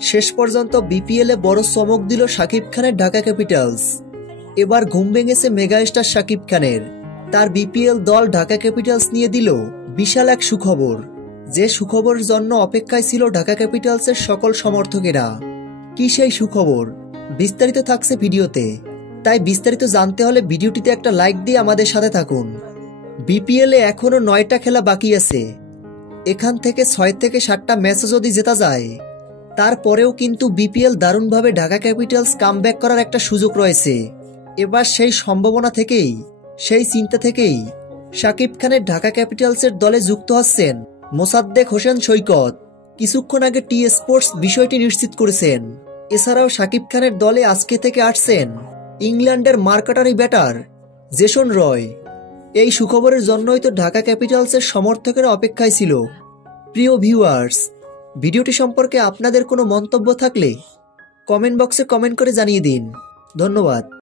শেষ পর্যন্ত বিপিএলে বড় চমক দিল শাকিব খানের ঢাকা ক্যাপিটালস। এবার ঘুম ভেঙেছে মেগাস্টার শাকিব খানের। তার বিপিএল দল ঢাকা ক্যাপিটালস নিয়ে দিল বিশাল এক সুখবর, যে সুখবরের জন্য অপেক্ষায় ছিল ঢাকা ক্যাপিটালসের সকল সমর্থকেরা। কি সেই সুখবর, বিস্তারিত থাকছে ভিডিওতে। তাই বিস্তারিত জানতে হলে ভিডিওটিতে একটা লাইক দিয়ে আমাদের সাথে থাকুন। বিপিএলে এখনো 9টা খেলা বাকি আছে। এখান থেকে 6 থেকে 7টা ম্যাচও যদি জেতা যায়, তারপরেও কিন্তু বিপিএল দারুণভাবে ঢাকা ক্যাপিটালস কামব্যাক করার একটা সুযোগ রয়েছে। এবার সেই সম্ভাবনা থেকেই, সেই চিন্তা থেকেই শাকিব খানের ঢাকা ক্যাপিটালসের দলে যুক্ত হচ্ছেন মোসাদ্দেক হোসেন সৈকত। কিছুক্ষণ আগে টি স্পোর্টস বিষয়টি নিশ্চিত করেছেন। এছাড়াও শাকিব খানের দলে আজকে থেকে আসছেন ইংল্যান্ডের মার্কাটারি ব্যাটার জেসন রয়। এই সুখবরের জন্যই তো ঢাকা ক্যাপিটালসের সমর্থকেরা অপেক্ষায় ছিল। প্রিয় ভিউয়ার্স, ভিডিওটি সম্পর্কে আপনাদের কোনো মন্তব্য থাকলে কমেন্ট বক্সে কমেন্ট করে জানিয়ে দিন। ধন্যবাদ।